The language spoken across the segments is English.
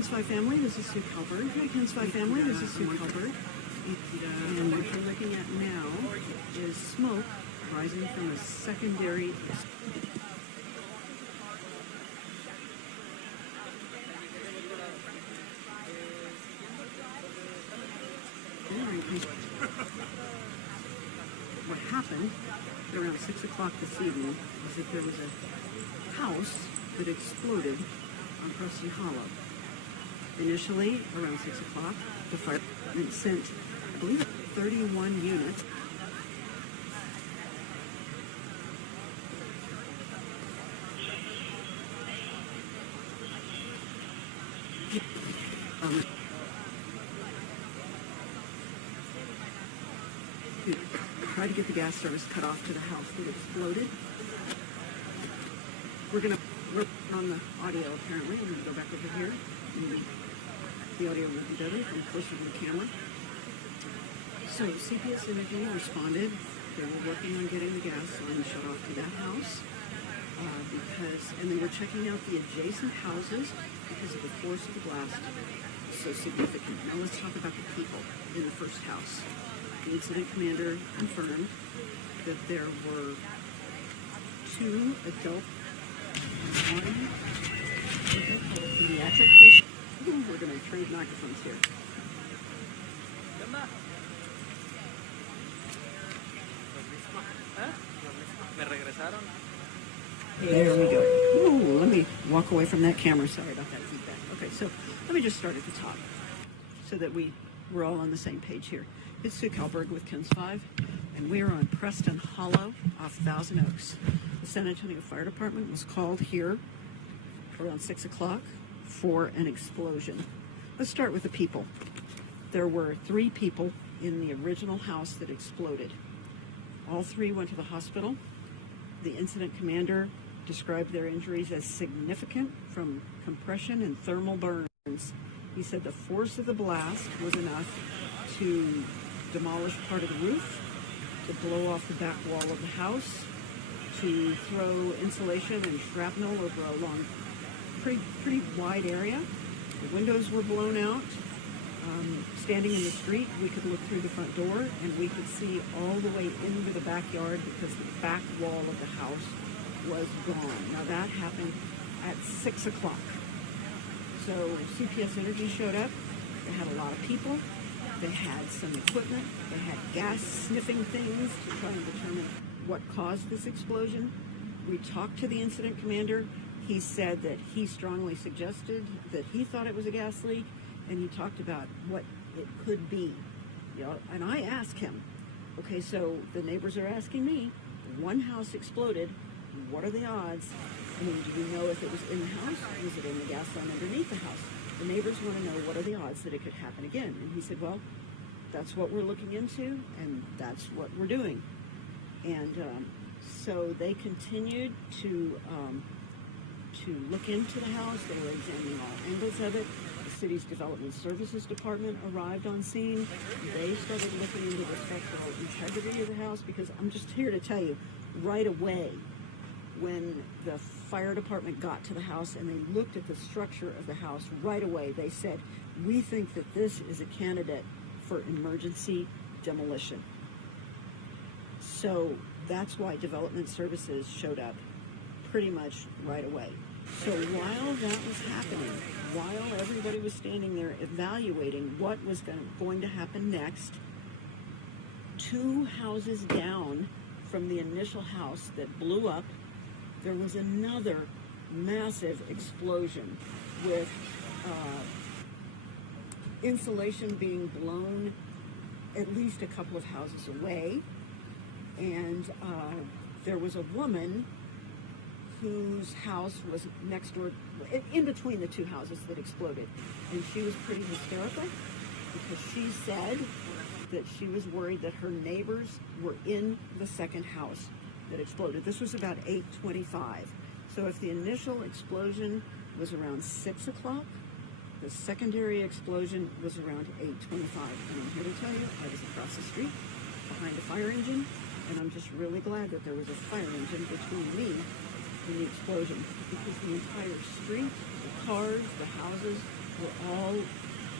KENS 5 family, this is Sue Calvert. Hi, KENS 5 family, this is Sue Calvert. And what you're looking at now is smoke rising from a secondary. What happened around 6 o'clock this evening is that there was a house that exploded on Preston Hollow. Initially, around 6 o'clock, the fire department sent, I believe, 31 units. To try to get the gas service cut off to the house that exploded. We're on the audio apparently. I'm going to go back over here. The audio will be better from closer to the camera. So CPS Energy responded. They were working on getting the gas line shut off to that house and they were checking out the adjacent houses because of the force of the blast so significant. Now let's talk about the people in the first house. The incident commander confirmed that there were 2 adult and 1 pediatric patient. We're going to trade microphones here. There we go. Ooh, let me walk away from that camera. Sorry about that feedback. Okay, so let me just start at the top so that we're all on the same page here. It's Sue Kalberg with KENS 5, and we are on Preston Hollow off Thousand Oaks. The San Antonio Fire Department was called here around 6 o'clock for an explosion. Let's start with the people. There were 3 people in the original house that exploded. All 3 went to the hospital. The incident commander described their injuries as significant from compression and thermal burns. He said the force of the blast was enough to demolish part of the roof, to blow off the back wall of the house, to throw insulation and shrapnel over a long, pretty wide area. The windows were blown out. Standing in the street, we could look through the front door and we could see all the way into the backyard because the back wall of the house was gone. Now that happened at 6 o'clock. So CPS Energy showed up. They had a lot of people. They had some equipment. They had gas sniffing things to try and determine what caused this explosion. We talked to the incident commander. He said that he strongly suggested that he thought it was a gas leak, and he talked about what it could be. You know, and I asked him, okay, so the neighbors are asking me, one house exploded, what are the odds? I mean, do we know if it was in the house? Was it in the gas line underneath the house? The neighbors want to know what are the odds that it could happen again. And he said, well, that's what we're looking into, and that's what we're doing. And so they continued to look into the house. They were examining all angles of it. The city's Development Services Department arrived on scene. They started looking into the structural integrity of the house, because I'm just here to tell you, right away, when the fire department got to the house and they looked at the structure of the house, right away they said, we think that this is a candidate for emergency demolition. So that's why Development Services showed up pretty much right away. So while that was happening, while everybody was standing there evaluating what was going to happen next, 2 houses down from the initial house that blew up, there was another massive explosion with insulation being blown at least a couple of houses away. And there was a woman whose house was next door, in between the 2 houses that exploded. And she was pretty hysterical because she said that she was worried that her neighbors were in the second house that exploded. This was about 8:25. So if the initial explosion was around 6 o'clock, the secondary explosion was around 8:25. And I'm here to tell you, I was across the street behind a fire engine, and I'm just really glad that there was a fire engine between me and the explosion, because the entire street, the cars, the houses were all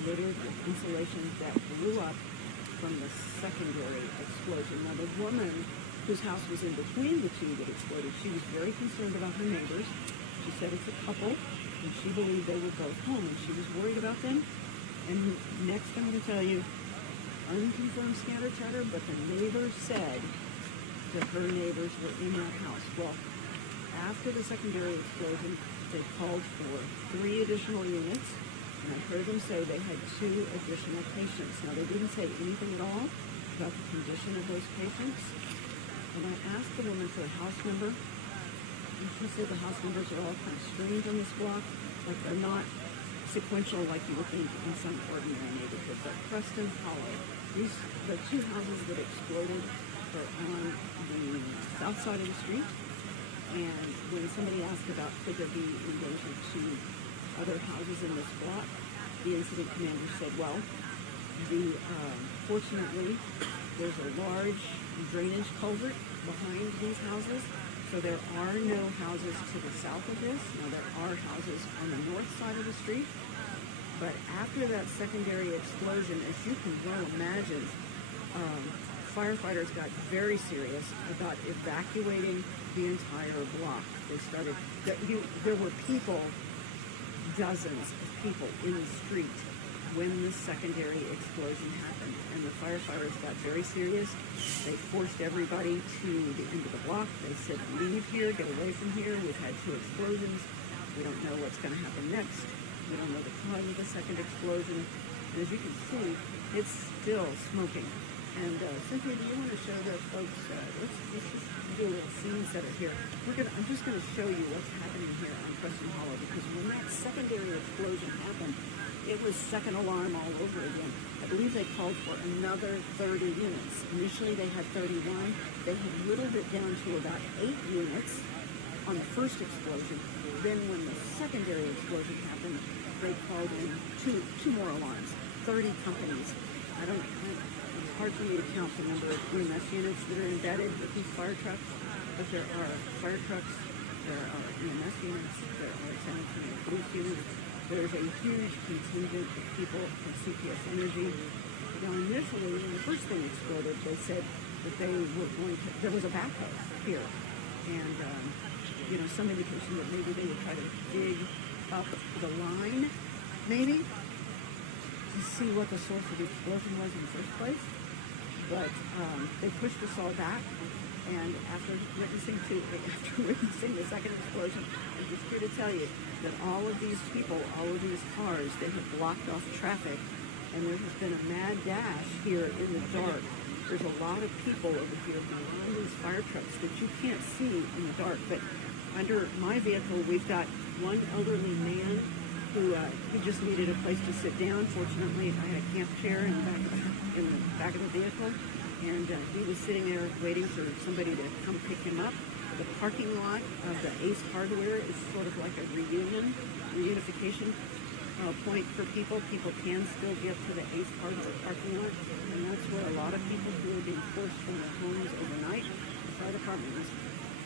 littered with insulation that blew up from the secondary explosion. Now, the woman whose house was in between the two that exploded, she was very concerned about her neighbors. She said it's a couple, and she believed they were both home, and she was worried about them. And next, I'm going to tell you, unconfirmed scatter chatter, but the neighbor said that her neighbors were in that house. Well, after the secondary explosion, they called for 3 additional units, and I heard them say they had 2 additional patients. Now, they didn't say anything at all about the condition of those patients. And I asked the woman for a house number, and she said the house numbers are all kind of strange on this block, like they're not sequential like you would think in some ordinary neighborhood. But Preston Hollow, the 2 houses that exploded are on the south side of the street. And when somebody asked about could there be in danger to other houses in this block, the incident commander said, well, fortunately, there's a large drainage culvert behind these houses, so there are no houses to the south of this. Now, there are houses on the north side of the street, but after that secondary explosion, as you can well imagine, firefighters got very serious about evacuating the entire block. They started, there were people, dozens of people in the street when the secondary explosion happened, and the firefighters got very serious. They forced everybody to the end of the block. They said, leave here, get away from here. We've had 2 explosions. We don't know what's going to happen next. We don't know the cause of the second explosion. And as you can see, it's still smoking. And Cynthia, do you want to show the folks? Let's just do a little scene setter here. I'm just going to show you what's happening here on Preston Hollow, because when that secondary explosion happened, it was second alarm all over again. I believe they called for another 30 units. Initially, they had 31. They had whittled it down to about 8 units on the first explosion. Then when the secondary explosion happened, they called in two more alarms, 30 companies. It's hard for me to count the number of EMS units that are embedded with these fire trucks, but there are fire trucks, there are EMS units, there are sanitary and police units. There's a huge contingent of people from CPS Energy. Now, initially, when the first thing exploded, they said that they were going to, there was a backhoe here, and some indication that maybe they would try to dig up the line, maybe, to see what the source of the explosion was in the first place. But they pushed us all back, and after witnessing the second explosion, I'm just here to tell you that all of these people, all of these cars, they have blocked off traffic, and there has been a mad dash here in the dark. There's a lot of people over here behind these fire trucks that you can't see in the dark. But under my vehicle, we've got one elderly man who just needed a place to sit down. Fortunately, I had a camp chair in the back of the vehicle, and he was sitting there waiting for somebody to come pick him up. The parking lot of the Ace Hardware is sort of like a reunification point for people. People can still get to the Ace Hardware parking lot, and that's where a lot of people who are being forced from their homes overnight. The fire department was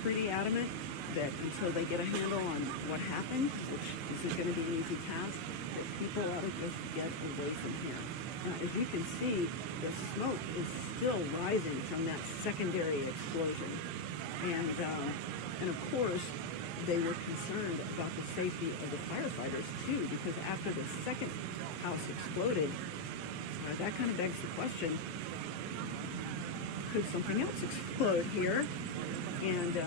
pretty adamant that until they get a handle on what happened, which isn't going to be an easy task, that people ought to just get away from here. Now, as you can see, the smoke is still rising from that secondary explosion. And of course, they were concerned about the safety of the firefighters too, because after the second house exploded, that kind of begs the question, could something else explode here? And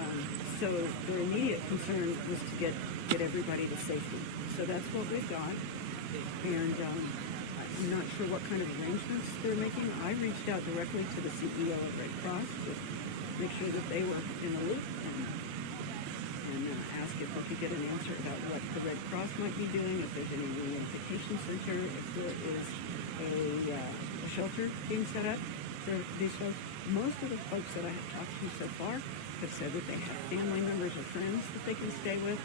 so their immediate concern was to get everybody to safety. So that's what we've got. And I'm not sure what kind of arrangements they're making. I reached out directly to the CEO of Red Cross to make sure that they were in the loop and ask if I could get an answer about what the Red Cross might be doing, if there's any reunification center, if there is a shelter being set up for these folks. Most of the folks that I have talked to so far have said that they have family members or friends that they can stay with.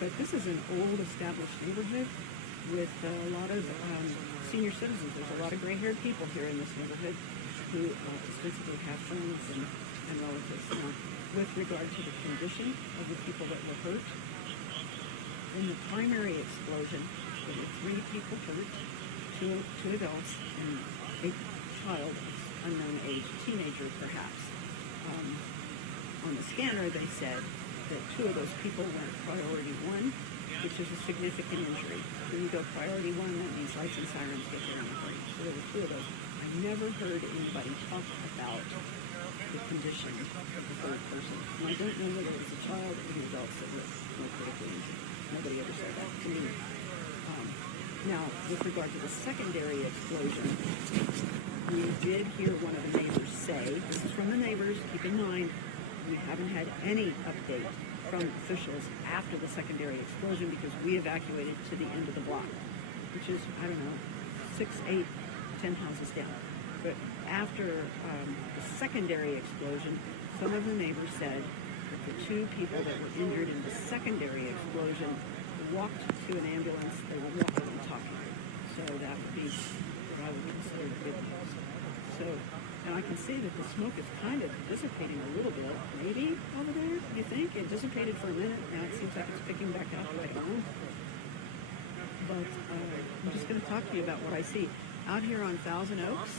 But this is an old established neighborhood with a lot of senior citizens. There's a lot of gray-haired people here in this neighborhood who ostensibly have friends and relatives. Now, with regard to the condition of the people that were hurt, in the primary explosion, There were 3 people hurt, two adults, and a child, unknown age, teenager perhaps. On the scanner, they said that 2 of those people went priority 1, which is a significant injury. When you go priority 1, that means lights and sirens get there on the break. So there were 2 of those. I never heard anybody talk about the condition of the third person. And I don't know whether it was a child or the adults that were more critically injured. Nobody ever said that to me. Now, with regard to the secondary explosion, we did hear one of the neighbors say, this is from the neighbors, keep in mind, we haven't had any update from officials after the secondary explosion because we evacuated to the end of the block, which is, I don't know, 6, 8, 10 houses down. But after the secondary explosion, some of the neighbors said that the 2 people that were injured in the secondary explosion walked to an ambulance. They were walking and talking. So that would be what I would consider good news. So, and I can see that the smoke is kind of dissipating a little bit. Maybe over there, do you think? It dissipated for a minute. Now it seems like it's picking back up right on. But I'm just going to talk to you about what I see. Out here on Thousand Oaks,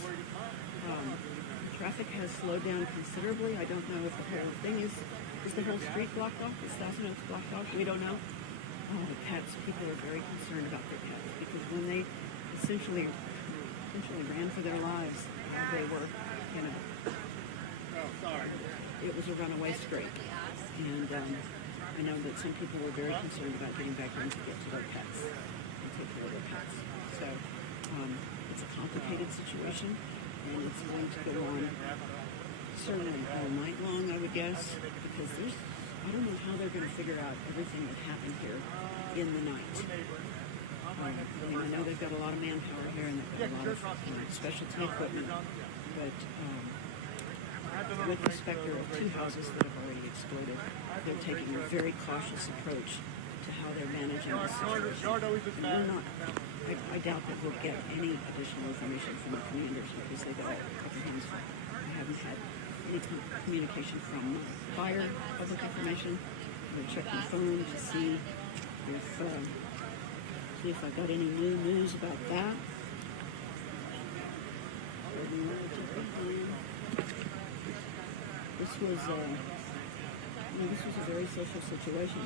traffic has slowed down considerably. I don't know if the whole thing is the whole street blocked off? Is Thousand Oaks blocked off? We don't know. The pets, people are very concerned about their pets because when they essentially ran for their lives, they were, it was a runaway streak. And I know that some people were very concerned about getting back in to get to their pets and take care of their pets. So it's a complicated situation, and it's going to go on certainly all night long, I would guess, because I don't know how they're going to figure out everything that happened here in the night. I know they've got a lot of manpower here and they've got a lot of specialty equipment, but with respect to 2 houses that have already exploded, they're taking a very cautious approach to how they're managing this situation. And I doubt that we'll get any additional information from the commanders because they've got a couple hands full. I haven't had any communication from fire, public information. I'm going to check my phone to see if I got any new news about that. This was a very social situation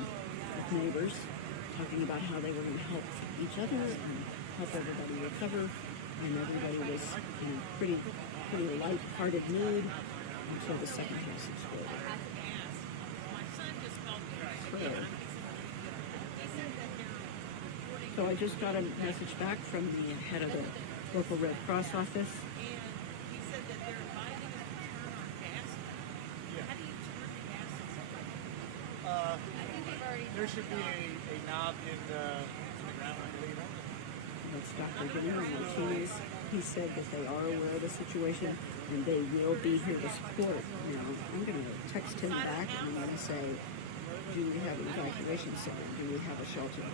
with neighbors talking about how they were going to help each other and help everybody recover, and everybody was in a pretty light-hearted mood until the second house exploded. So I just got a message back from the head of the local Red Cross office. There should be a knob in the ground, I believe. That's Dr. Daniel Martinez. He said that they are aware of the situation and they will be here to support. Now, I'm going to text him back and I'm going to say, do we have an evacuation center? Do we have a shelter?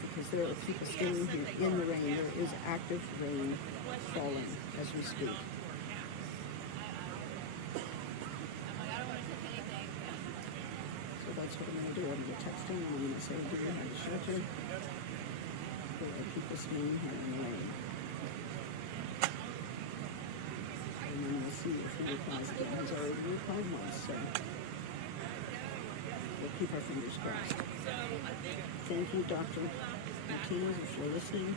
Because there are people standing here in the rain. There is active rain falling as we speak. That's what I'm going to do. I'm going to text him and I'm going to say, do you have a shelter? There are people standing here in the rain. And then we'll see if he replies again. He's already replied once, so we'll keep our fingers crossed. Thank you, Dr. Martinez, for listening.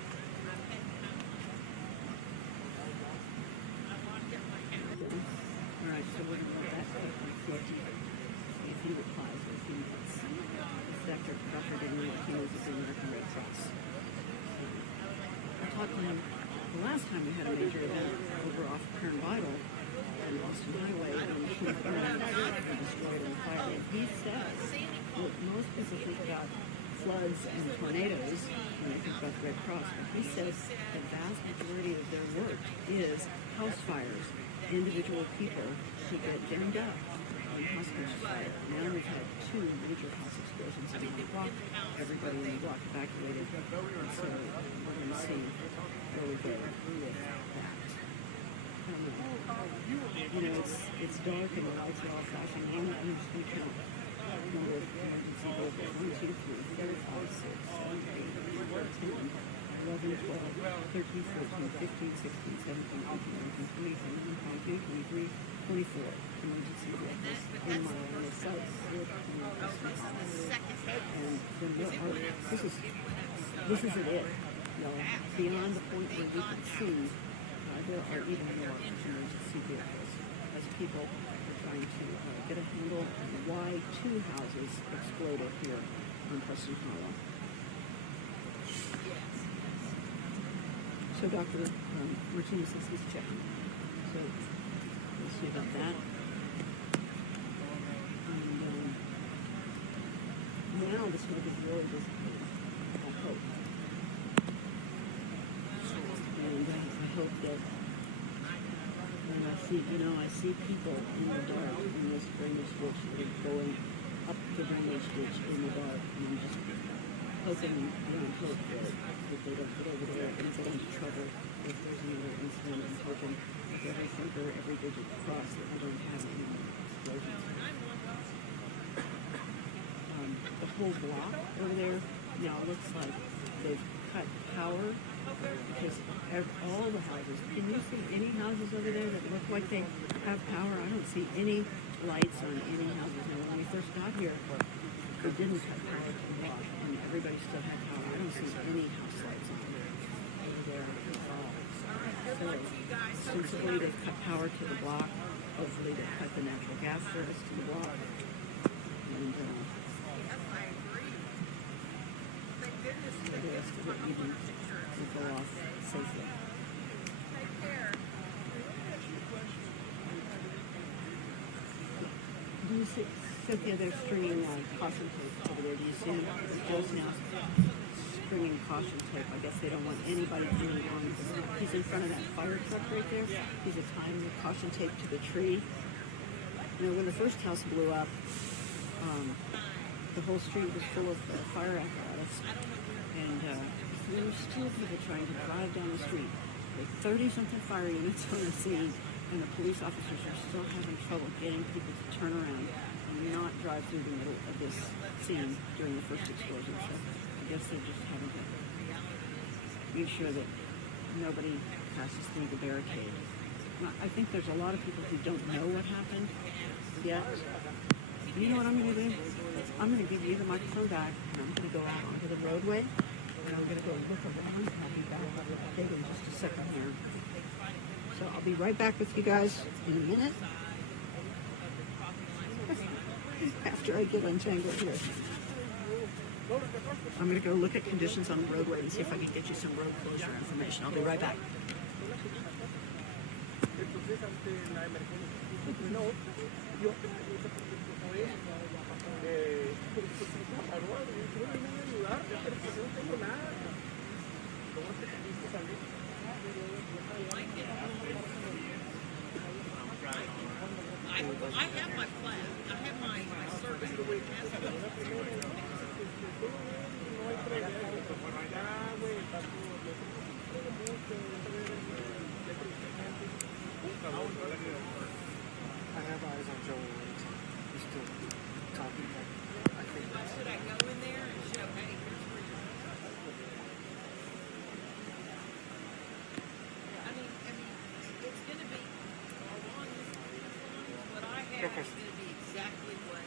All right, so we're going to let that go. If he replies, if he wants. Dr. Daniel Martinez is the American Red Cross. I talked to him the last time we had a major event over off Kern Vital on Boston Highway and destroyed in the fire. And he says that most people think about floods and tornadoes when they think about the Red Cross, but he says the vast majority of their work is house fires, individual people who get jammed up. House fire. Now we've had 2 major house explosions in the block. Everybody in the block evacuated. And so we're going to see where we go with that. I don't know. It's dark and the lights are all flashing on. I'm just going to count number of emergency vehicles. 1, 2, 3, 4, 5, 6, 7, 8, 9, 10, 11, 12, 13, 14, 15, 16, 17, 18, 19, 20, 21, 22, 23, 24 emergency vehicles in my line of sight. And then there are, this isn't it. No, beyond the point where we can see, there are even more emergency vehicles as people are trying to get a handle on why 2 houses exploded here in Preston Hollow. So Dr. Martinez says he's checking. So we'll see about that. And now the smoke is really dissipating, I hope. And I hope that when I see people in the dark in this drainage ditch that are going up the drainage ditch in the dark, and I'm just hoping beyond hope that they don't get over there and get into trouble if there's another incident. I'm hoping with every finger, every digit crossed that I don't have any explosions. The whole block over there now looks like they've cut power because all the houses, can you see any houses over there that look like they have power? I don't see any lights on any houses. Now, when we first got here, they didn't cut power to the block, and everybody still had power. I don't see any house lights on over there at all. So, sensibly, they've cut power to the block. Hopefully, they've cut the natural gas service to the block. And the rest of the evening will go off safely. Do you see, Cynthia, they're stringing caution tape over there. Do you see them? Joe's now stringing caution tape. I guess they don't want anybody coming on. He's in front of that fire truck right there. He's tying the caution tape to the tree. You know, when the first house blew up, the whole street was full of fire apparatus. And there were still people trying to drive down the street with 30-something fire units on the scene, and the police officers are still having trouble getting people to turn around and not drive through the middle of this scene during the first explosion. So I guess they're just having to make sure that nobody passes through the barricade. I think there's a lot of people who don't know what happened yet. You know what I'm going to do? I'm going to give you the microphone back, and I'm going to go out onto the roadway, and I'm going to go look around. I'll be back in just a second here. So I'll be right back with you guys in a minute after I get untangled here. I'm going to go look at conditions on the roadway and see if I can get you some road closure information. I'll be right back. I have my plan. I have my service. I have eyes on Joey. He's still talking. I think Should I go in there and show, hey, here's where you're I mean, it's going to be along this line. What I have is going to be exactly what.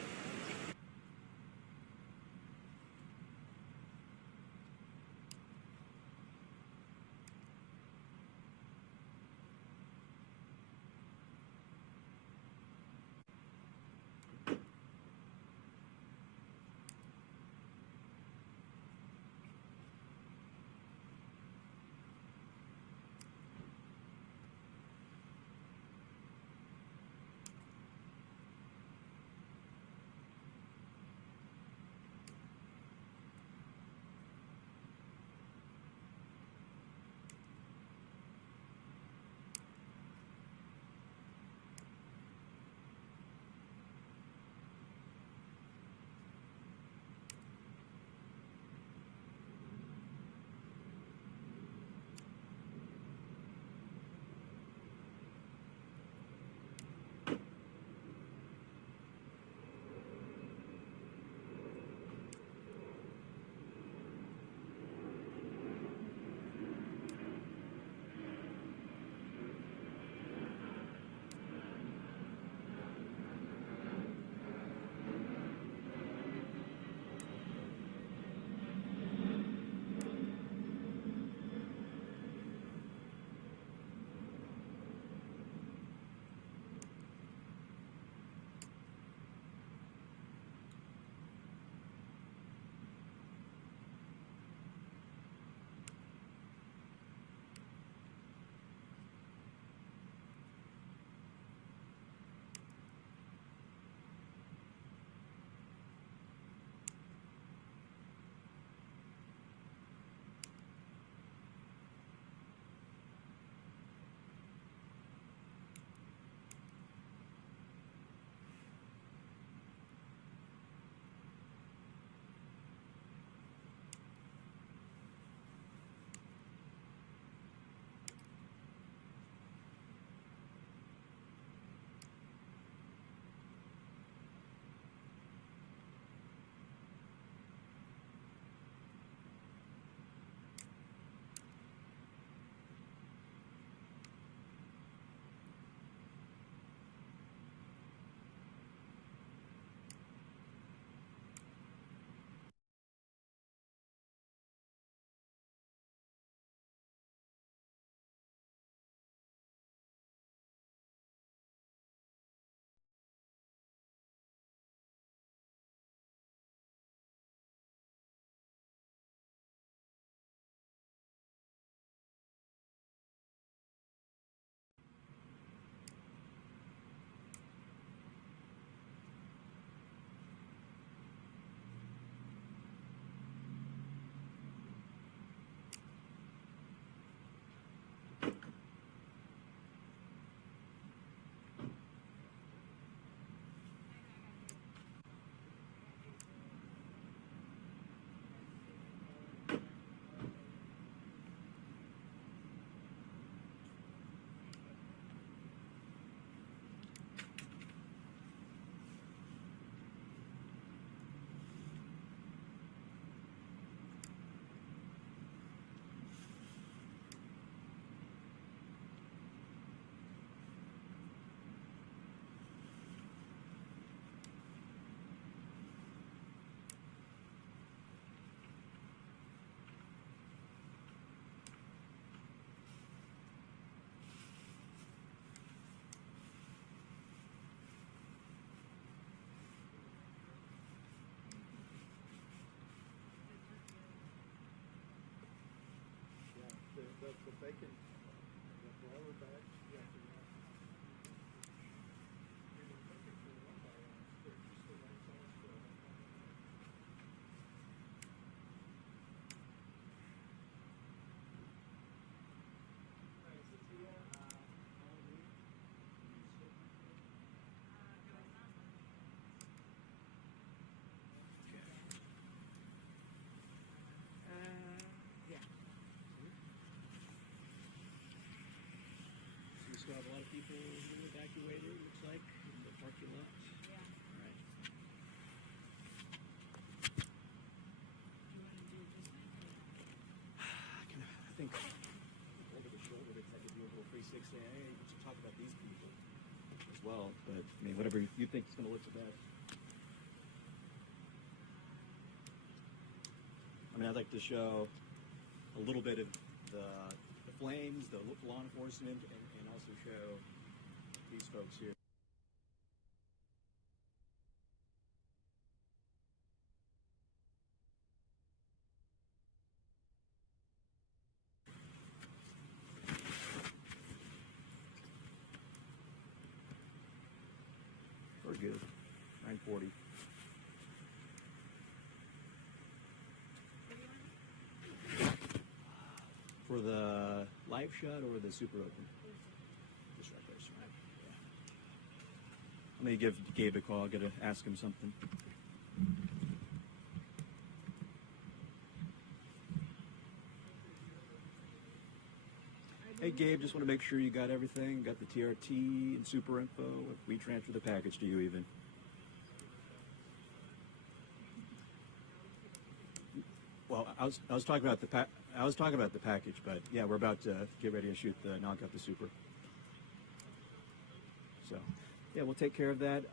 can, for all the bags, you have to walk. They were looking for one by one, they're just the right size for it. Yeah. So we still have a lot of people being evacuated, it looks like, in the parking lot. Yeah. All right. Do you want to do just I think over the shoulder, if I could do a little 360, hey, we should talk about these people as well. But I mean, whatever you think is going to look the best. I mean, I'd like to show a little bit of the flames, the law enforcement, and also show these folks here. We're good. 940. For the live shot or the super open? Just right there, right? Yeah. I'm gonna give Gabe a call. I gotta ask him something. Hey Gabe, just want to make sure you got everything. Got the TRT and super info. If we transfer the package to you, even. Well, I was talking about the package, but yeah, we're about to get ready to shoot the knock out the super. So, yeah, we'll take care of that.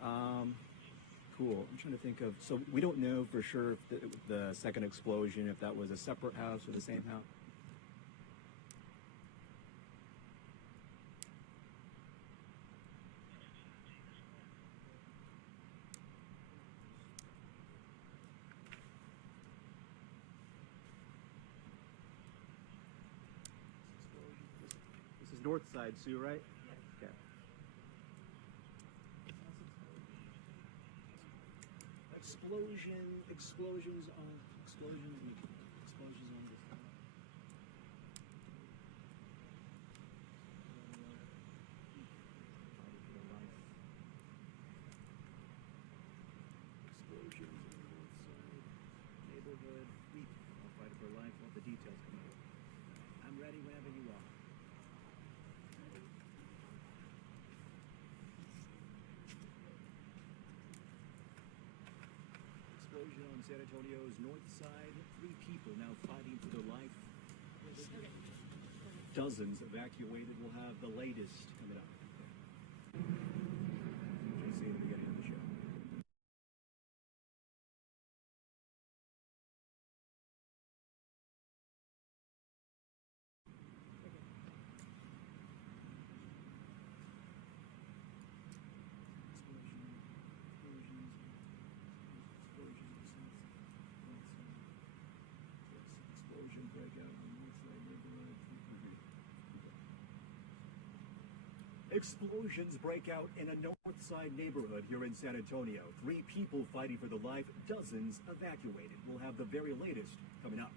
Cool. I'm trying to think of. So we don't know for sure if the second explosion, if that was a separate house or the same house. This is north side, Sue, right? Okay. Explosions on this side. Explosions on the north side. Neighborhood. Weep. I'll fight for life. All the details come out. I'm ready whenever you are. Explosion on San Antonio's north side. 3 people now fighting for their life. Dozens evacuated. We'll have the latest coming up. Which I see at the beginning of the show. Explosion breakout on the north side neighborhood. Explosions break out in a north side neighborhood here in San Antonio. 3 people fighting for their life, dozens evacuated. We'll have the very latest coming up.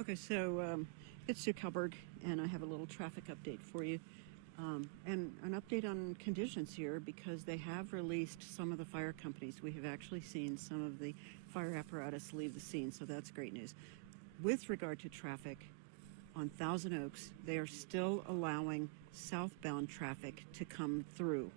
Okay, so it's Sue Kalberg, and I have a little traffic update for you. And an update on conditions here, because they have released some of the fire companies. We have actually seen some of the fire apparatus leave the scene, so that's great news. With regard to traffic on Thousand Oaks, they are still allowing southbound traffic to come through.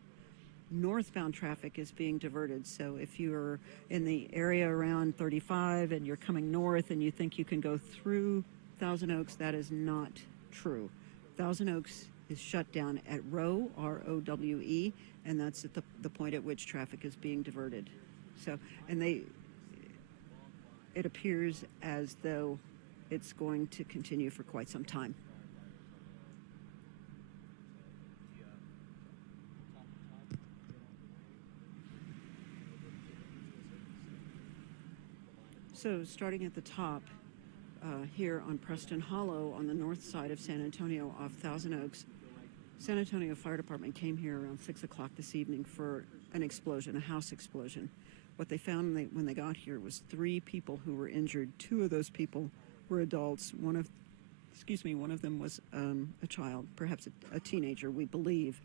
Northbound traffic is being diverted. So if you're in the area around 35 and you're coming north and you think you can go through Thousand Oaks, that is not true. Thousand Oaks is shut down at Rowe, R-O-W-E, and that's at the point at which traffic is being diverted. So, and it appears as though it's going to continue for quite some time. So starting at the top, here on Preston Hollow on the north side of San Antonio off Thousand Oaks, San Antonio Fire Department came here around 6 o'clock this evening for an explosion, a house explosion. What they found when they got here was 3 people who were injured. 2 of those people were adults. One of them was a child, perhaps a teenager, we believe.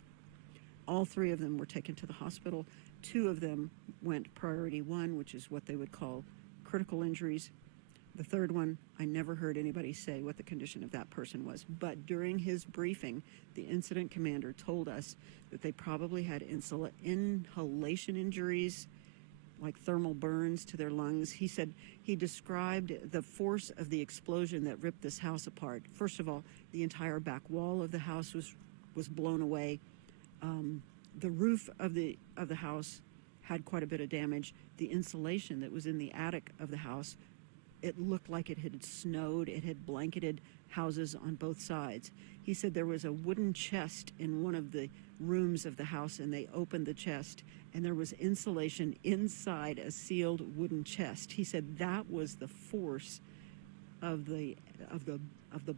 All 3 of them were taken to the hospital. 2 of them went priority 1, which is what they would call critical injuries. The 3rd one, I never heard anybody say what the condition of that person was. But during his briefing, the incident commander told us that they probably had inhalation injuries, like thermal burns to their lungs. He said he described the force of the explosion that ripped this house apart. First of all, the entire back wall of the house was blown away. The roof of the house had quite a bit of damage. The insulation that was in the attic of the house, it looked like it had snowed. It had blanketed houses on both sides. He said there was a wooden chest in one of the rooms of the house, and they opened the chest, and there was insulation inside a sealed wooden chest. He said that was the force of the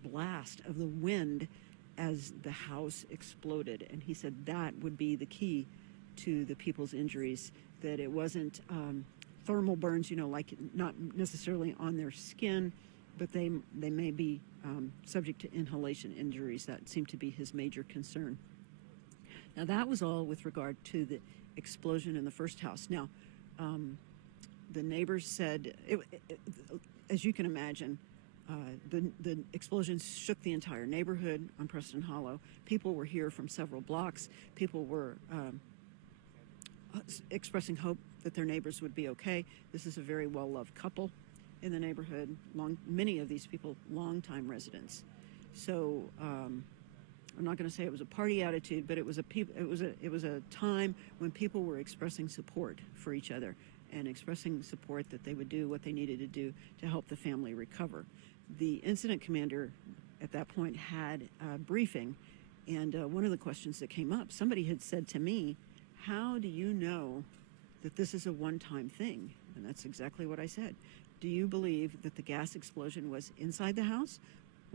blast of the wind as the house exploded. And he said that would be the key to the people's injuries, that it wasn't thermal burns, like not necessarily on their skin, but they may be subject to inhalation injuries. That seemed to be his major concern. Now, that was all with regard to the explosion in the first house. Now, the neighbors said, as you can imagine, the explosion shook the entire neighborhood on Preston Hollow. People were here from several blocks. People were expressing hope that their neighbors would be okay. This is a very well-loved couple in the neighborhood. Many of these people, longtime residents. So I'm not going to say it was a party attitude, but it was a time when people were expressing support for each other and expressing support that they would do what they needed to do to help the family recover. The incident commander at that point had a briefing, and one of the questions that came up, somebody had said to me, "How do you know that this is a one-time thing?" And that's exactly what I said. Do you believe that the gas explosion was inside the house,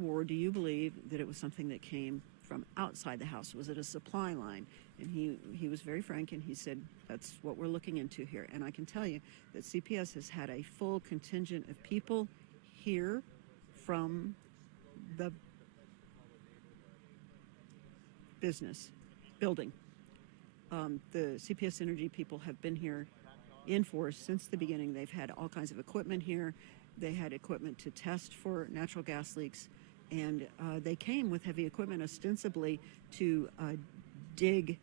or do you believe that it was something that came from outside the house? Was it a supply line? And he was very frank, and he said, that's what we're looking into here. And I can tell you that CPS has had a full contingent of people here from the building. The CPS Energy people have been here in force since the beginning. They've had all kinds of equipment here. They had equipment to test for natural gas leaks, and they came with heavy equipment ostensibly to dig,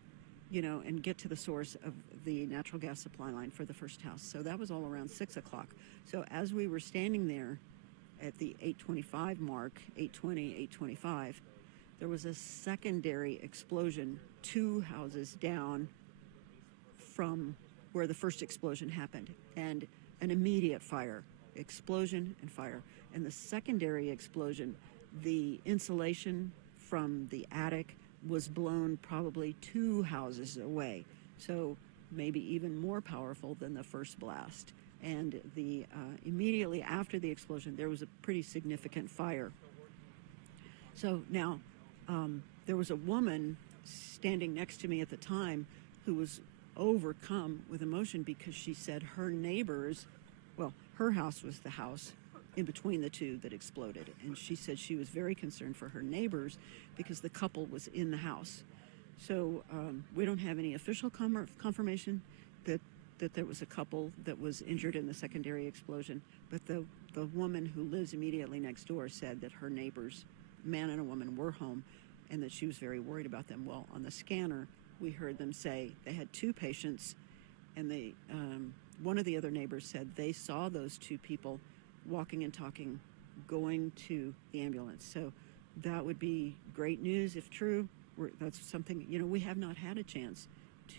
and get to the source of the natural gas supply line for the first house. So that was all around 6 o'clock. So as we were standing there at the 8:25 mark, 8:20, 8:25, there was a secondary explosion 2 houses down from where the first explosion happened, and an immediate explosion and fire. And the secondary explosion, the insulation from the attic was blown probably 2 houses away, so maybe even more powerful than the first blast. And immediately after the explosion, there was a pretty significant fire. So now, there was a woman standing next to me at the time who was overcome with emotion because she said her neighbors, her house was the house in between the 2 that exploded, and she said she was very concerned for her neighbors because the couple was in the house. So we don't have any official confirmation that there was a couple that was injured in the secondary explosion, but the woman who lives immediately next door said that her neighbors, man and a woman, were home, and that she was very worried about them. Well, on the scanner, we heard them say they had 2 patients, and one of the other neighbors said they saw those 2 people walking and talking, going to the ambulance. So that would be great news if true. That's something, we have not had a chance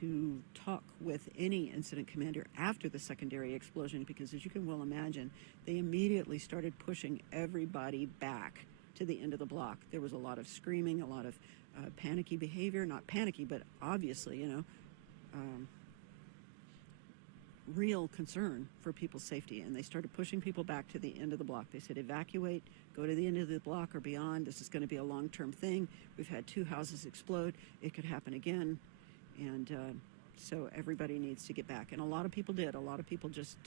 to talk with any incident commander after the secondary explosion, because as you can well imagine, they immediately started pushing everybody back to the end of the block. There was a lot of screaming, a lot of panicky behavior, not panicky, but obviously, real concern for people's safety, and they started pushing people back to the end of the block. They said, evacuate, go to the end of the block or beyond. This is going to be a long-term thing. We've had 2 houses explode. It could happen again, and so everybody needs to get back. And a lot of people did. A lot of people just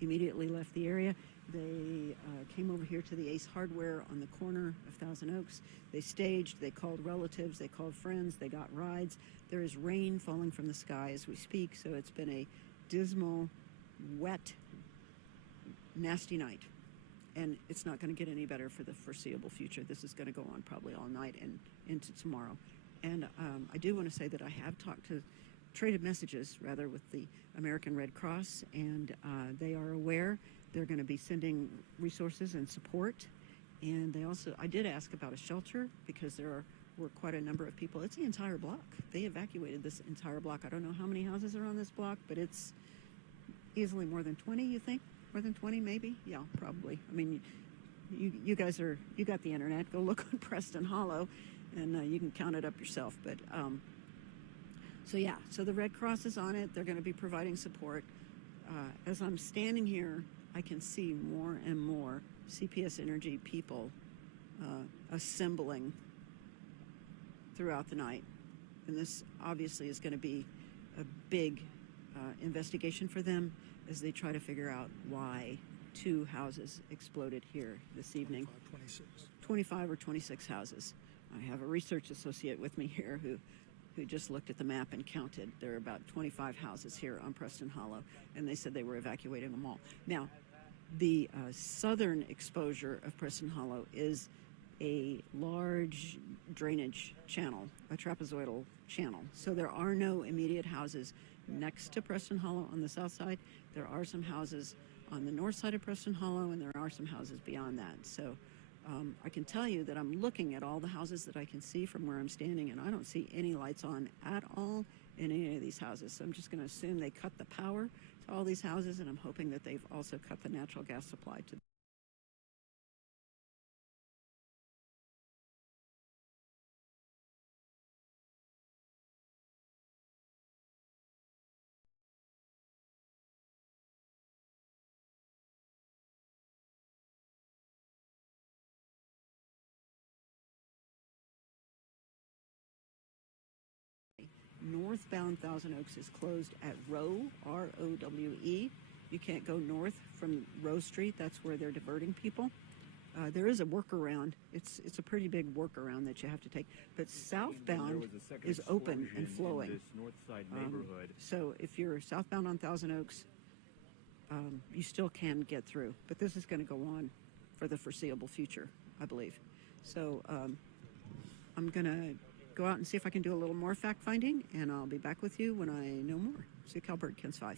immediately left the area. They came over here to the Ace Hardware on the corner of Thousand Oaks. They staged, they called relatives, they called friends, they got rides. There is rain falling from the sky as we speak, so it's been a dismal, wet, nasty night, and it's not going to get any better for the foreseeable future. This is going to go on probably all night and into tomorrow. And I do want to say that I have traded messages rather with the American Red Cross, and they are aware. They're going to be sending resources and support. And I did ask about a shelter, because were quite a number of people. It's the entire block. They evacuated this entire block. I don't know how many houses are on this block, but it's easily more than 20, you think? More than 20, maybe? Yeah, probably. I mean, you guys you got the internet. Go look on Preston Hollow, and you can count it up yourself. But so the Red Cross is on it. They're going to be providing support. As I'm standing here, I can see more and more CPS Energy people assembling throughout the night. And this obviously is going to be a big investigation for them as they try to figure out why 2 houses exploded here this evening. 25 or 26 houses. I have a research associate with me here who just looked at the map and counted. There are about 25 houses here on Preston Hollow, and they said they were evacuating them all. Now, the southern exposure of Preston Hollow is a large drainage channel, a trapezoidal channel. So there are no immediate houses next to Preston Hollow on the south side. There are some houses on the north side of Preston Hollow, and there are some houses beyond that. So I can tell you that I'm looking at all the houses that I can see from where I'm standing, and I don't see any lights on at all in any of these houses. So I'm just going to assume they cut the power to all these houses, and I'm hoping that they've also cut the natural gas supply to them. Northbound Thousand Oaks is closed at Rowe, R-O-W-E. You can't go north from Rowe Street. That's where they're diverting people. There is a workaround. It's a pretty big workaround that you have to take. But southbound is open and flowing. In this north side neighborhood. So if you're southbound on Thousand Oaks, you still can get through. But this is going to go on for the foreseeable future, I believe. So I'm going to go out and see if I can do a little more fact-finding, and I'll be back with you when I know more. Sue Calbert, KENS 5.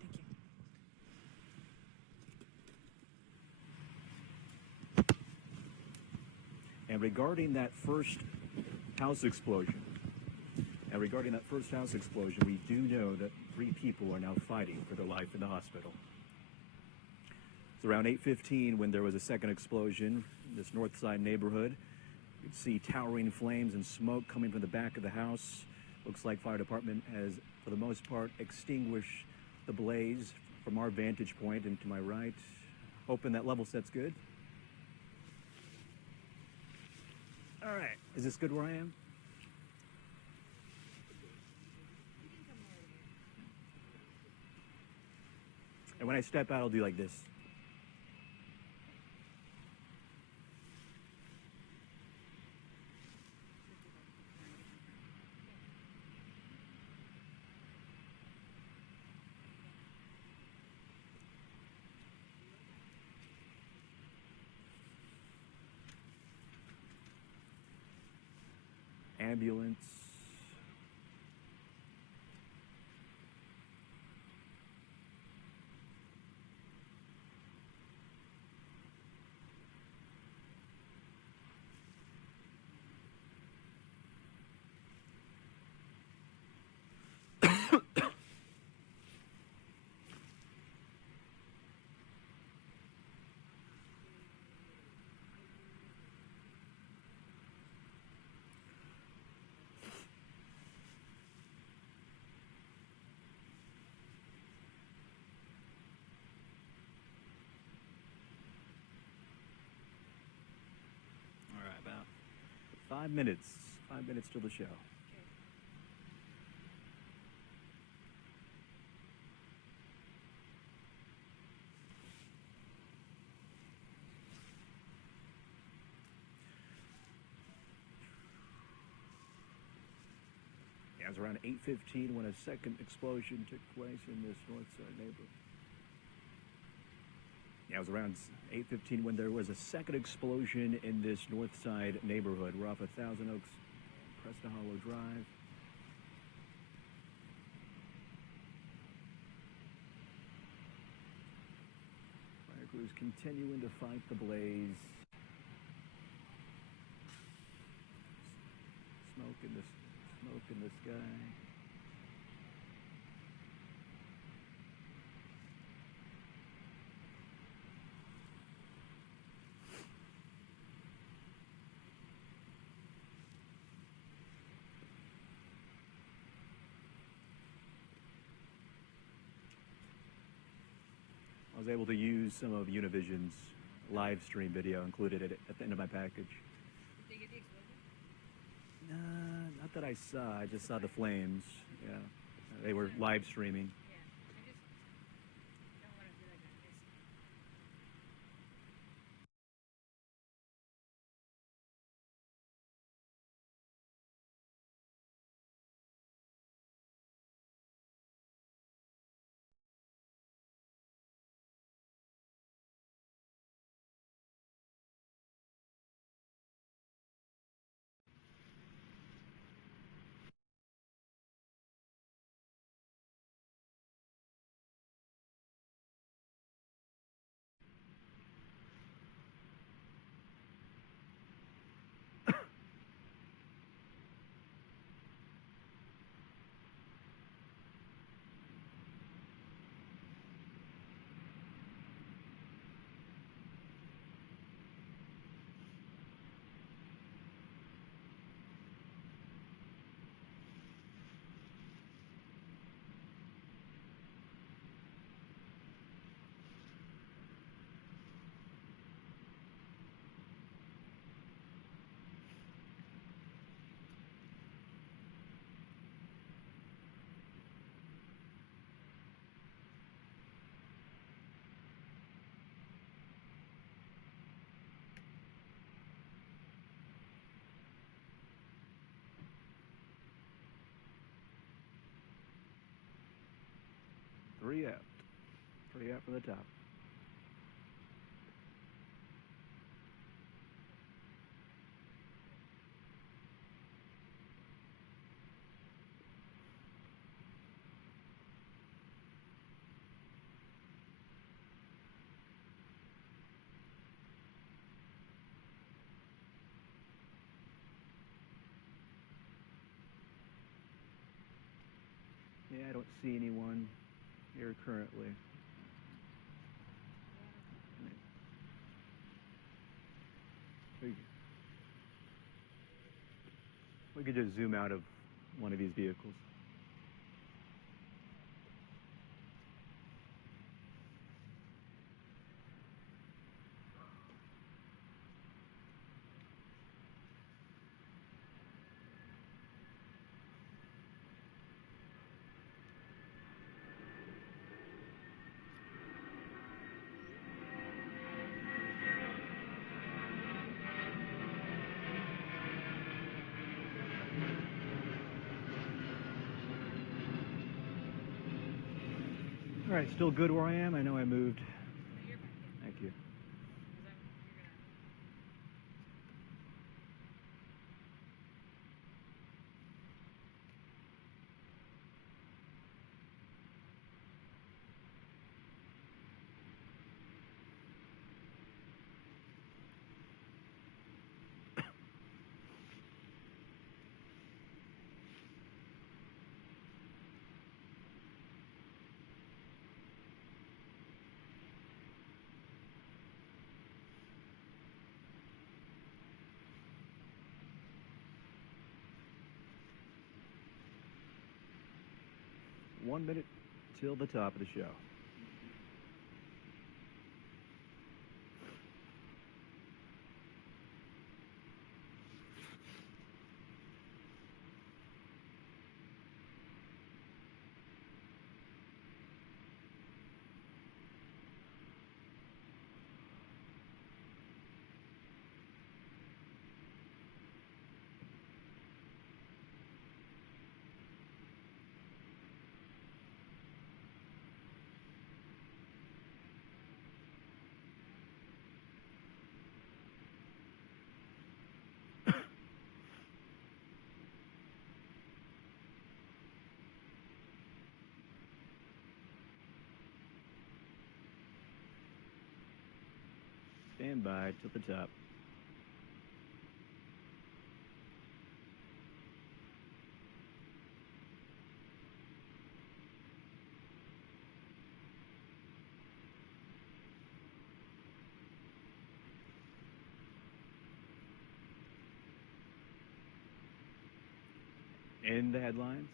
Thank you. And regarding that first house explosion, we do know that 3 people are now fighting for their life in the hospital. It's around 8:15 when there was a second explosion in this north side neighborhood. You can see towering flames and smoke coming from the back of the house. Looks like fire department has, for the most part, extinguished the blaze from our vantage point. And to my right, hoping that level set's good. All right, is this good where I am? And when I step out, I'll do like this. Ambulance. 5 minutes. 5 minutes till the show. Yeah, it was around 8:15 when a second explosion took place in this north side neighborhood. Yeah, it was around 8:15 when there was a second explosion in this north side neighborhood. We're off of Thousand Oaks, Preston Hollow Drive. Fire crews continuing to fight the blaze. Smoke in the sky. I was able to use some of Univision's live stream video included at the end of my package. Did they get the explosion? Not that I saw. I just saw the flames. Yeah, they were live streaming. Yeah. I just don't want to feel like I missed. Three out. 3 out from the top. Yeah, I don't see anyone here currently. We could just zoom out of one of these vehicles. All right, still good where I am. I know I moved. No, you're fine. Yeah. Thank you. Because you're gonna. One minute till the top of the show. Stand by to the top. In the headlines.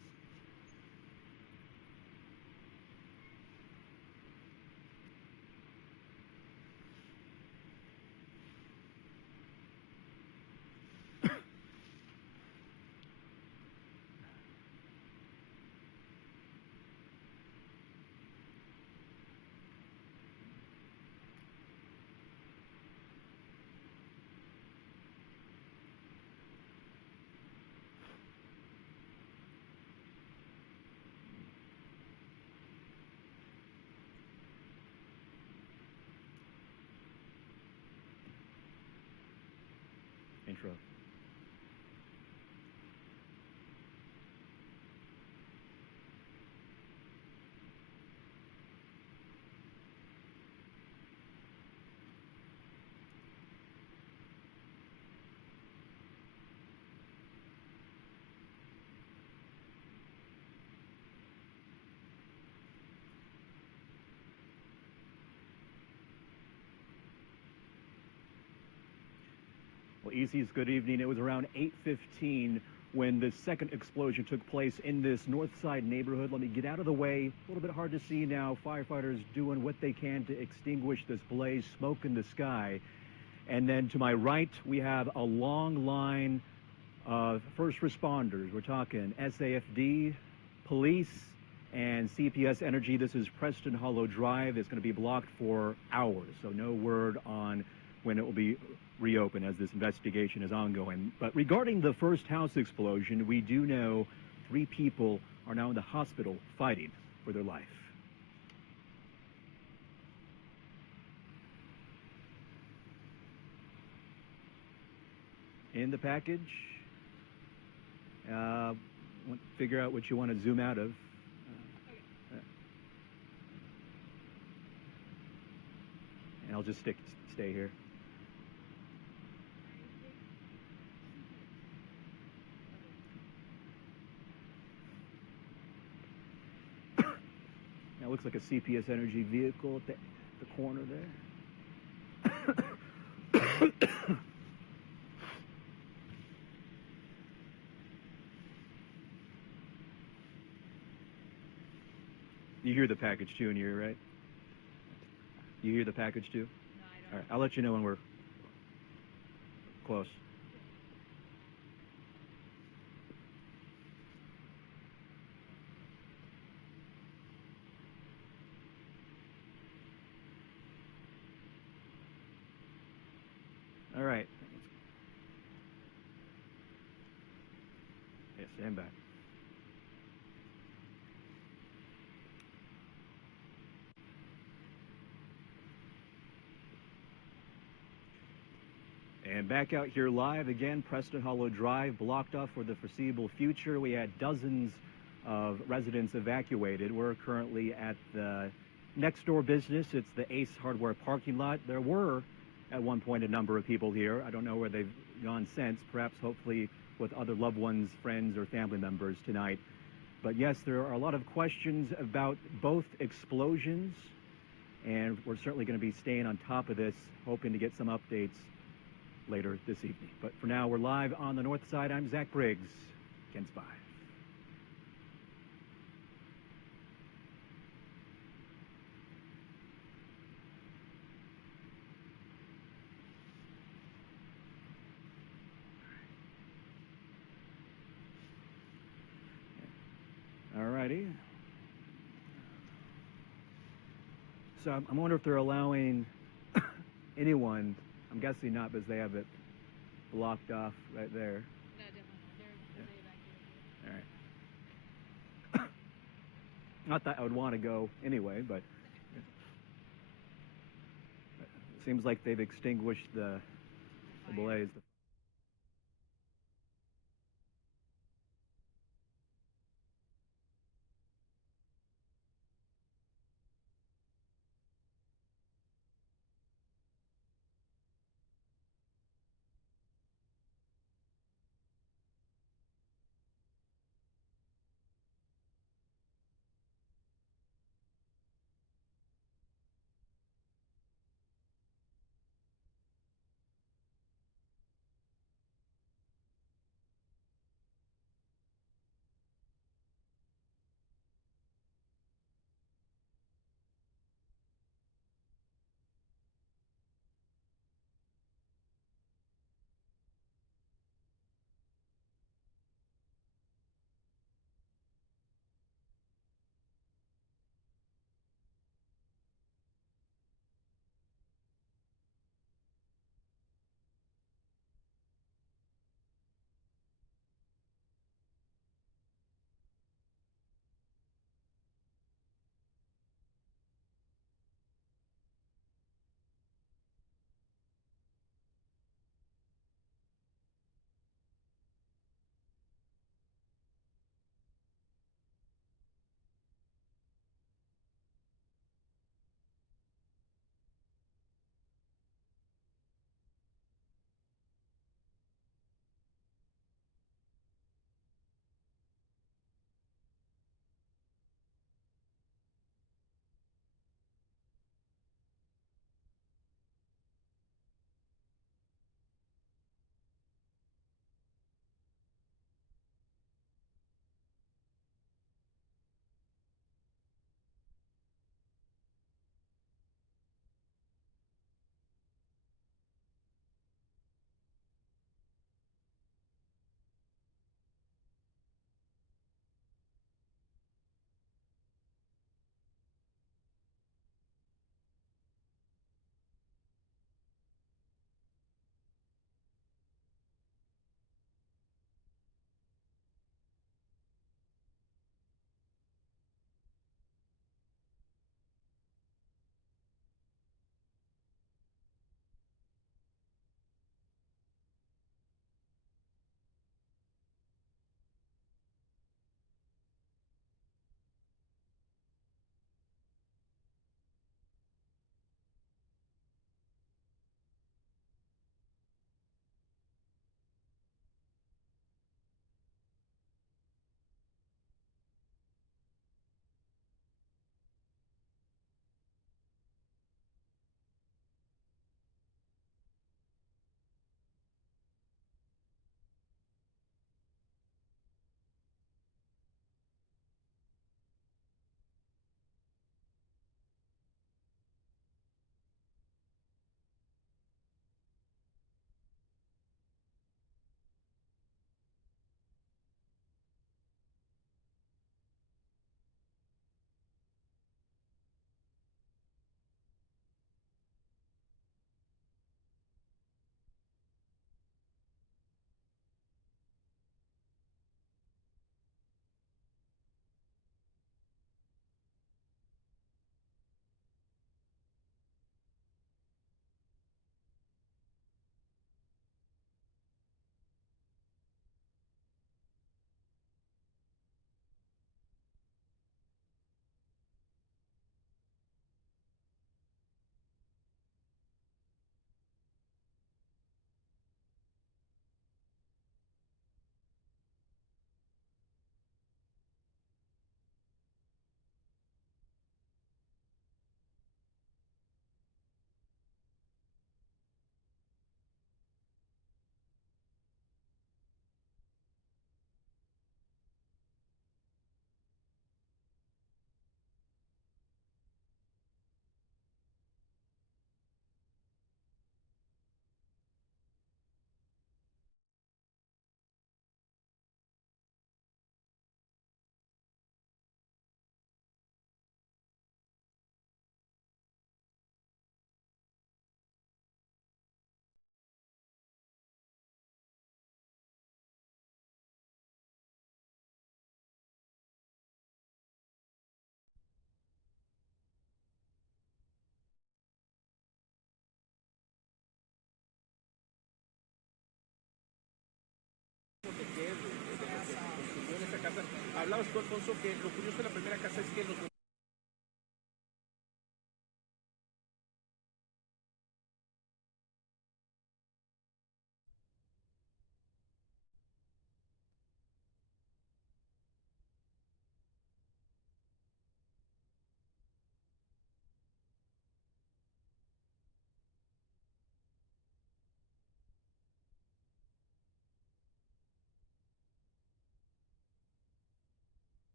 Intro. Well, Easy's good evening. It was around 8:15 when the second explosion took place in this North Side neighborhood. Let me get out of the way. A little bit hard to see now. Firefighters doing what they can to extinguish this blaze, smoke in the sky. And then to my right, we have a long line of first responders. We're talking SAFD, police, and CPS Energy. This is Preston Hollow Drive. It's going to be blocked for hours, so no word on when it will be reopened as this investigation is ongoing. But regarding the first house explosion, we do know 3 people are now in the hospital fighting for their life. In the package, figure out what you want to zoom out of. And I'll just stay here. Now it looks like a CPS Energy vehicle at the corner there. You hear the package too in here, right? You hear the package too? No, I don't. All right, I'll let you know when we're close. All right. Yeah, stand back. And back out here live again, Preston Hollow Drive blocked off for the foreseeable future. We had dozens of residents evacuated. We're currently at the next door business. It's the Ace Hardware parking lot. There were at one point a number of people here. I don't know where they've gone since, perhaps hopefully with other loved ones, friends, or family members tonight. But yes, there are a lot of questions about both explosions, and we're certainly going to be staying on top of this, hoping to get some updates later this evening. But for now, we're live on the North Side. I'm Zach Briggs, KENS 5. All righty. So I'm wondering if they're allowing anyone, I'm guessing not because they have it blocked off right there. No, definitely not. They're evacuated. All right. Not that I would want to go anyway, but it seems like they've extinguished the blaze. hablabas tú, Alfonso, que lo curioso de la primera casa es que los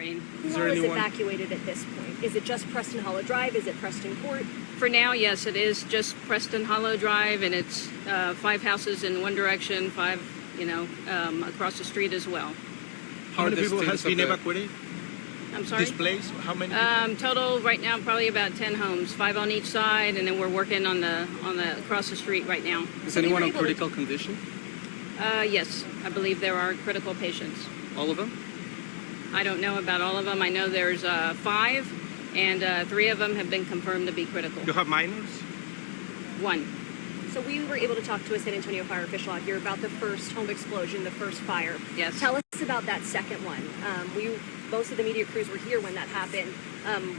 Who Is all there is anyone? evacuated at this point? Is it just Preston Hollow Drive? Is it Preston Court? For now, yes, it is just Preston Hollow Drive, and it's 5 houses in one direction, 5, across the street as well. How many people has been evacuated? I'm sorry? Displaced? How many? Total right now probably about 10 homes, 5 on each side, and then we're working on the across the street right now. Is anyone in critical condition? Yes, I believe there are critical patients. All of them? I don't know about all of them. I know there's 5, and 3 of them have been confirmed to be critical. You have minors? 1. So we were able to talk to a San Antonio fire official out here about the first home explosion, the first fire. Yes. Tell us about that second one. Most of the media crews were here when that happened.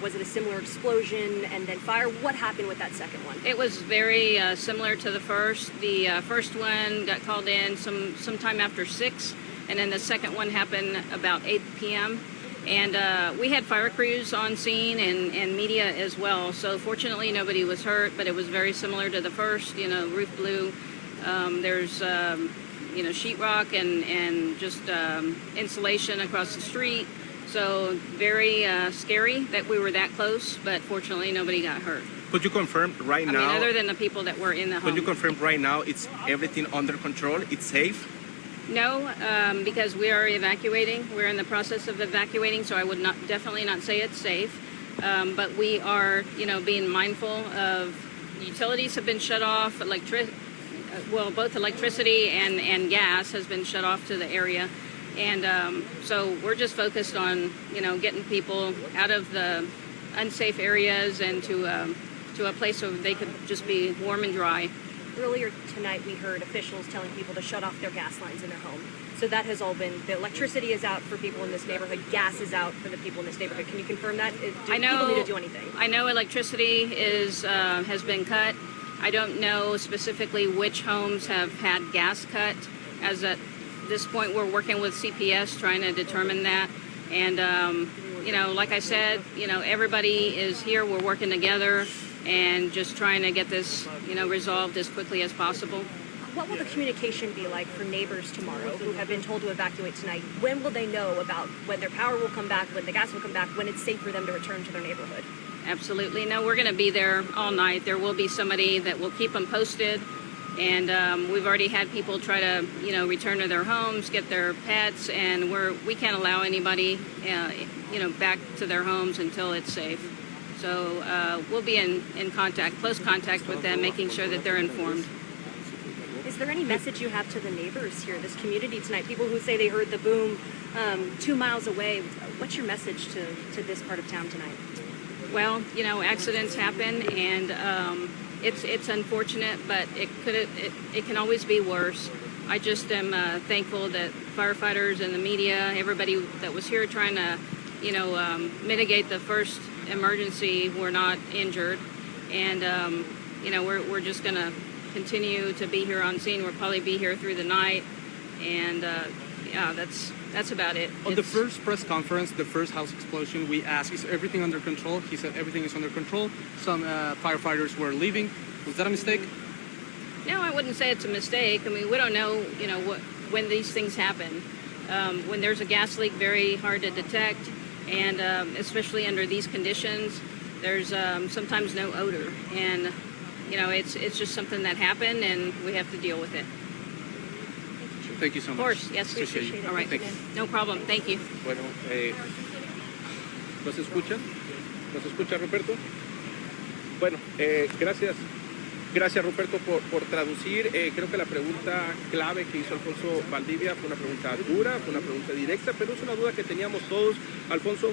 Was it a similar explosion and then fire? What happened with that second one? It was very similar to the first. The first one got called in sometime after 6, and then the second one happened about 8 p.m. And we had fire crews on scene and media as well. So fortunately, nobody was hurt, but it was very similar to the first. Roof blew. There's sheetrock and just insulation across the street. So very scary that we were that close, but fortunately nobody got hurt. Could you confirm right I now? mean, other than the people that were in the home. Could you confirm right now it's everything under control? It's safe? No, because we are evacuating. We're in the process of evacuating, so I would definitely not say it's safe. But we are, being mindful of utilities have been shut off. Both electricity and gas has been shut off to the area. And so we're just focused on, getting people out of the unsafe areas and to a place where they could just be warm and dry. Earlier tonight, we heard officials telling people to shut off their gas lines in their home. So that has all been, the electricity is out for people in this neighborhood, gas is out for the people in this neighborhood. Can you confirm that? Do people need to do anything? I know electricity has been cut. I don't know specifically which homes have had gas cut. As at this point, we're working with CPS trying to determine that. And, like I said, everybody is here. We're working together and just trying to get this, resolved as quickly as possible. What will the communication be like for neighbors tomorrow who have been told to evacuate tonight? When will they know about when their power will come back, when the gas will come back, when it's safe for them to return to their neighborhood? Absolutely. No, we're going to be there all night. There will be somebody that will keep them posted. And we've already had people try to, return to their homes, get their pets, and we can't allow anybody, back to their homes until it's safe. So we'll be in close contact with them, making sure that they're informed. Is there any message you have to the neighbors here, this community tonight? People who say they heard the boom 2 miles away. What's your message to this part of town tonight? Well, accidents happen, and it's unfortunate, but it can always be worse. I just am thankful that firefighters and the media, everybody that was here trying to, mitigate the first emergency, were not injured, and we're just gonna continue to be here on scene. We'll probably be here through the night, and that's about it. On the first press conference, the first house explosion, we asked, is everything under control? He said everything is under control. Some firefighters were leaving. Was that a mistake? No, I wouldn't say it's a mistake. I mean, we don't know, when these things happen. When there's a gas leak, very hard to detect, and especially under these conditions, there's sometimes no odor, and it's just something that happened, and we have to deal with it. Thank you so much. Of course, yes. Appreciate it. All right, Thank you. no problem. Thank you. Bueno, ¿nos escuchan? ¿Nos escucha Ruperto? Bueno, gracias. Gracias Ruperto por traducir. Creo que la pregunta clave que hizo Alfonso Valdivia fue una pregunta dura, fue una pregunta directa, pero es una duda que teníamos todos. Alfonso...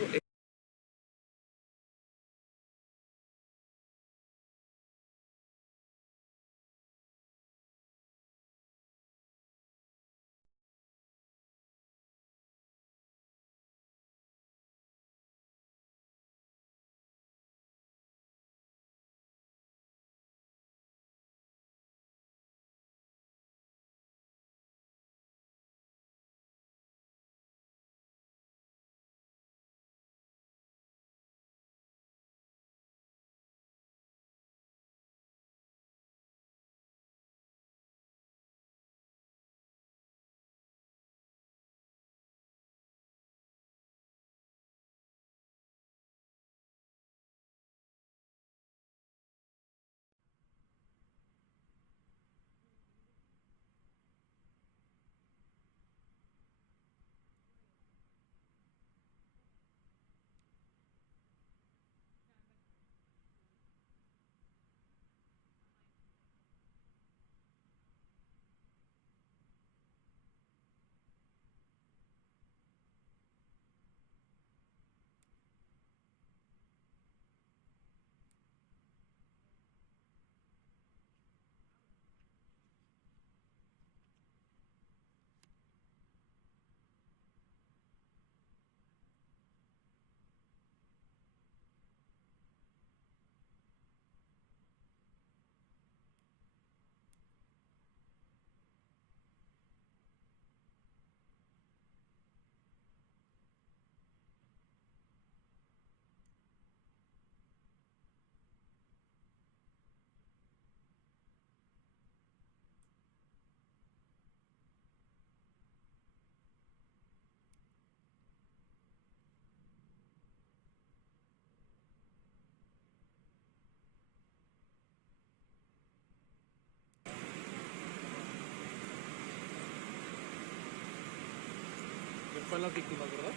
Fueron las víctimas, ¿verdad?